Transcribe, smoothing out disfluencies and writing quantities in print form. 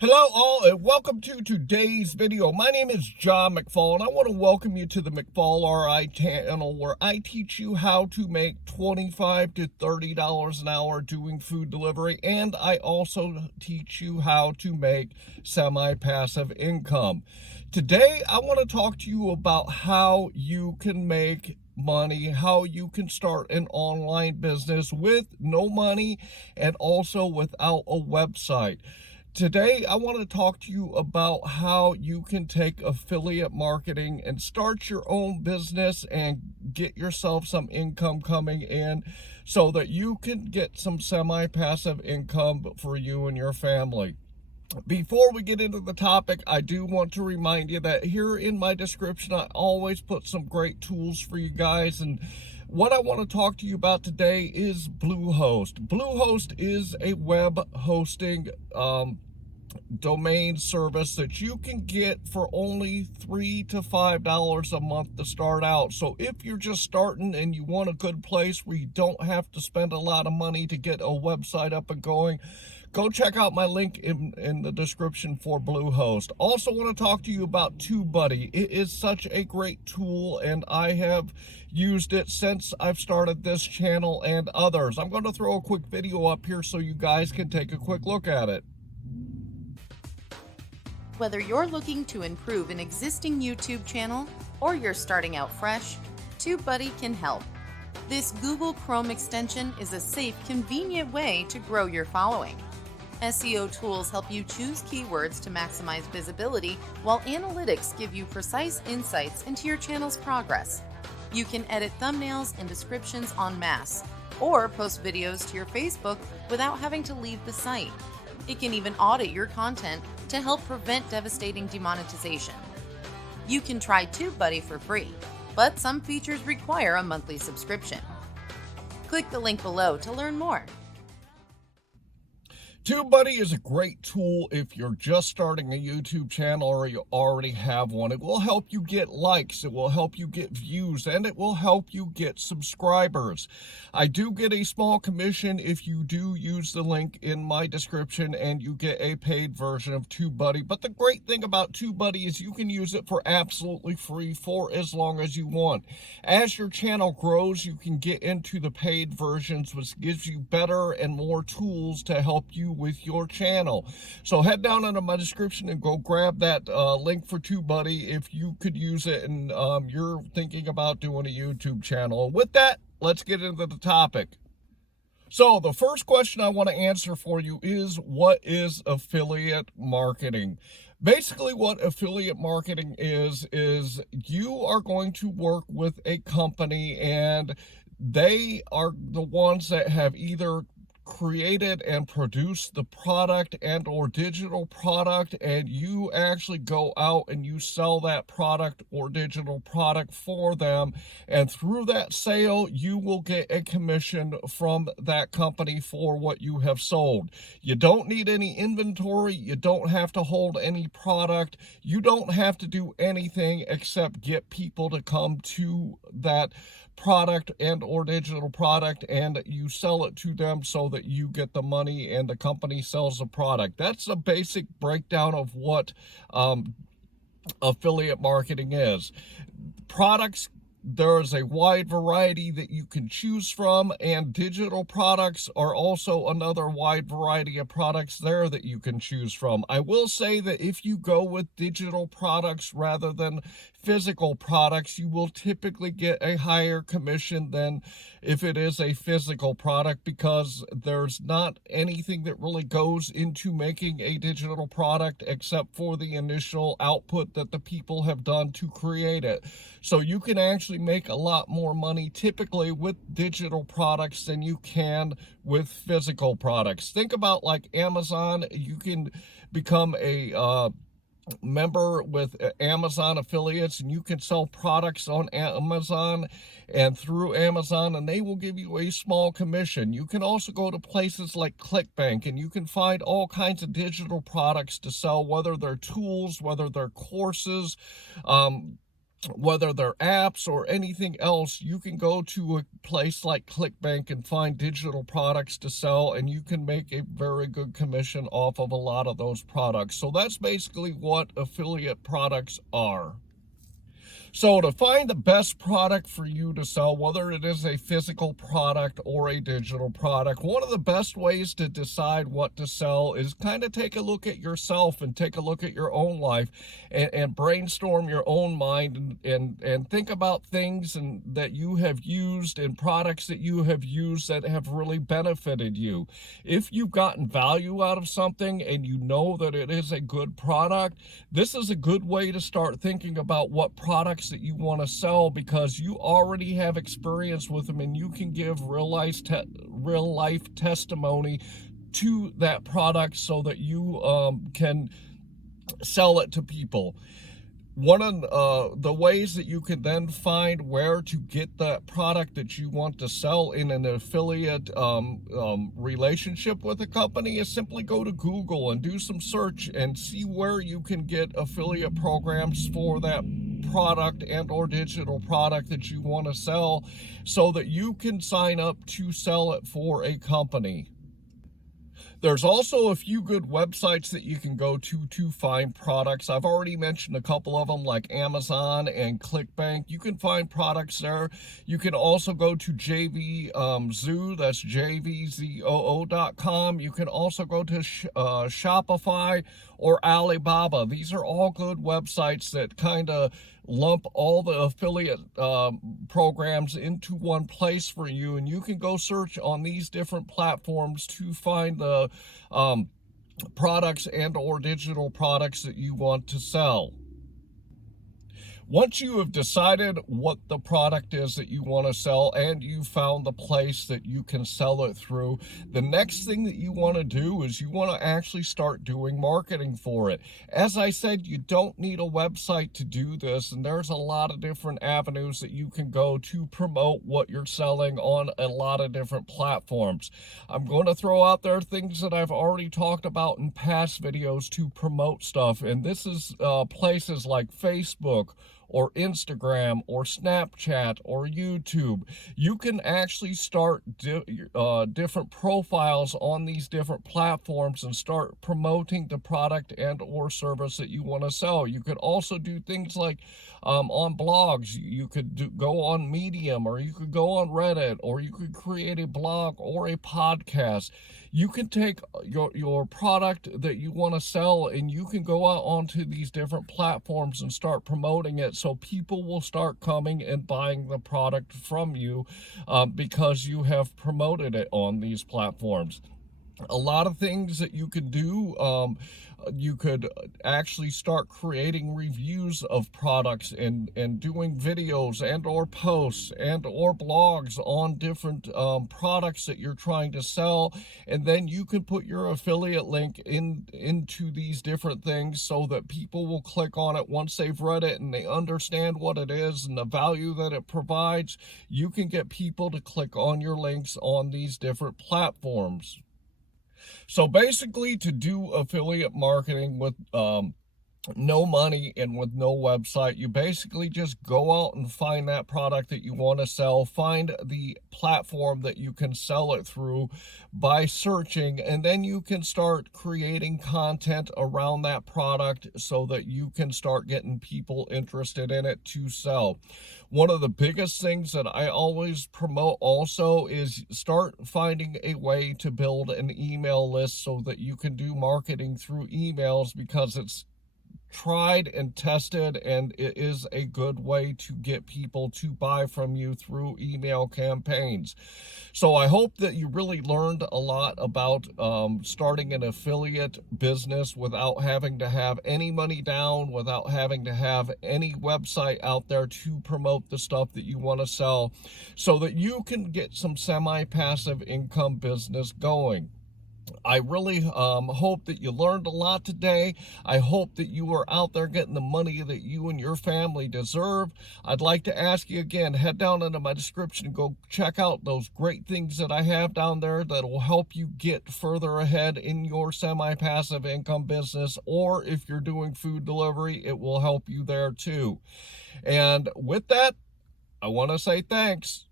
Hello all and welcome to today's video. My name is John McFall and I want to welcome you to the McFallRI channel where I teach you how to make $25 to $30 an hour doing food delivery, and I also teach you how to make semi-passive income. Today I want to talk to you about how you can make money, how you can start an online business with no money and also without a website. Today, I want to talk to you about how you can take affiliate marketing and start your own business and get yourself some income coming in so that you can get some semi-passive income for you and your family. Before we get into the topic, I do want to remind you that here in my description, I always put some great tools for you guys. And what I want to talk to you about today is Bluehost. Bluehost is a web hosting domain service that you can get for only $3 to $5 a month to start out. So if you're just starting and you want a good place where you don't have to spend a lot of money to get a website up and going, go check out my link in the description for Bluehost. Also want to talk to you about TubeBuddy. It is such a great tool and I have used it since I've started this channel and others. I'm going to throw a quick video up here so you guys can take a quick look at it. Whether you're looking to improve an existing YouTube channel or you're starting out fresh, TubeBuddy can help. This Google Chrome extension is a safe, convenient way to grow your following. SEO tools help you choose keywords to maximize visibility, while analytics give you precise insights into your channel's progress. You can edit thumbnails and descriptions en masse, or post videos to your Facebook without having to leave the site. It can even audit your content to help prevent devastating demonetization. You can try TubeBuddy for free, but some features require a monthly subscription. Click the link below to learn more. TubeBuddy is a great tool if you're just starting a YouTube channel or you already have one. It will help you get likes, it will help you get views, and it will help you get subscribers. I do get a small commission if you do use the link in my description and you get a paid version of TubeBuddy. But the great thing about TubeBuddy is you can use it for absolutely free for as long as you want. As your channel grows, you can get into the paid versions, which gives you better and more tools to help you with your channel. So head down into my description and go grab that link for TubeBuddy if you could use it and you're thinking about doing a YouTube channel. With that, let's get into the topic. So the first question I want to answer for you is, what is affiliate marketing? Basically what affiliate marketing is you are going to work with a company and they are the ones that have either created and produced the product and or digital product, and you actually go out and you sell that product or digital product for them, and through that sale you will get a commission from that company for what you have sold. You don't need any inventory, you don't have to hold any product, you don't have to do anything except get people to come to that product and or digital product, and you sell it to them so that you get the money and the company sells the product. That's a basic breakdown of what affiliate marketing is. Products, there's a wide variety that you can choose from, and digital products are also another wide variety of products there that you can choose from. I will say that if you go with digital products rather than physical products, you will typically get a higher commission than if it is a physical product, because there's not anything that really goes into making a digital product except for the initial output that the people have done to create it. So you can actually make a lot more money typically with digital products than you can with physical products. Think about like Amazon. You can become a member with Amazon affiliates, and you can sell products on Amazon and through Amazon, and they will give you a small commission. You can also go to places like ClickBank and you can find all kinds of digital products to sell, whether they're tools, whether they're courses, whether they're apps or anything else, you can go to a place like ClickBank and find digital products to sell, and you can make a very good commission off of a lot of those products. So that's basically what affiliate products are. So to find the best product for you to sell, whether it is a physical product or a digital product, one of the best ways to decide what to sell is kind of take a look at yourself and take a look at your own life and brainstorm your own mind and think about things that you have used and products that you have used that have really benefited you. If you've gotten value out of something and you know that it is a good product, this is a good way to start thinking about what products that you want to sell, because you already have experience with them and you can give real life testimony to that product so that you can sell it to people. One of the ways that you can then find where to get that product that you want to sell in an affiliate relationship with a company is simply go to Google and do some search and see where you can get affiliate programs for that product and or digital product that you want to sell, so that you can sign up to sell it for a company. There's also a few good websites that you can go to find products. I've already mentioned a couple of them, like Amazon and ClickBank. You can find products there. You can also go to JVZoo, that's JVZOO.com. You can also go to Shopify or Alibaba. These are all good websites that kind of lump all the affiliate programs into one place for you, and you can go search on these different platforms to find the products and or digital products that you want to sell. Once you have decided what the product is that you want to sell and you found the place that you can sell it through, the next thing that you want to do is you want to actually start doing marketing for it. As I said, you don't need a website to do this, and there's a lot of different avenues that you can go to promote what you're selling on a lot of different platforms. I'm going to throw out there things that I've already talked about in past videos to promote stuff, and this is places like Facebook or Instagram or Snapchat or YouTube. You can actually start different profiles on these different platforms and start promoting the product and or service that you want to sell. You could also do things like on blogs. You could go on Medium, or you could go on Reddit, or you could create a blog or a podcast. You can take your product that you want to sell and you can go out onto these different platforms and start promoting it, so people will start coming and buying the product from you because you have promoted it on these platforms. A lot of things that you could do, you could actually start creating reviews of products and doing videos and or posts and or blogs on different products that you're trying to sell, and then you can put your affiliate link into these different things so that people will click on it once they've read it and they understand what it is and the value that it provides. You can get people to click on your links on these different platforms. So basically, to do affiliate marketing with no money and with no website, you basically just go out and find that product that you want to sell, find the platform that you can sell it through by searching, and then you can start creating content around that product so that you can start getting people interested in it to sell. One of the biggest things that I always promote also is start finding a way to build an email list so that you can do marketing through emails, because it's tried and tested, and it is a good way to get people to buy from you through email campaigns. So I hope that you really learned a lot about starting an affiliate business without having to have any money down, without having to have any website out there to promote the stuff that you want to sell, so that you can get some semi-passive income business going. I really hope that you learned a lot today. I hope that you are out there getting the money that you and your family deserve. I'd like to ask you again, head down into my description and go check out those great things that I have down there that will help you get further ahead in your semi-passive income business, or if you're doing food delivery, it will help you there too. And with that, I want to say thanks.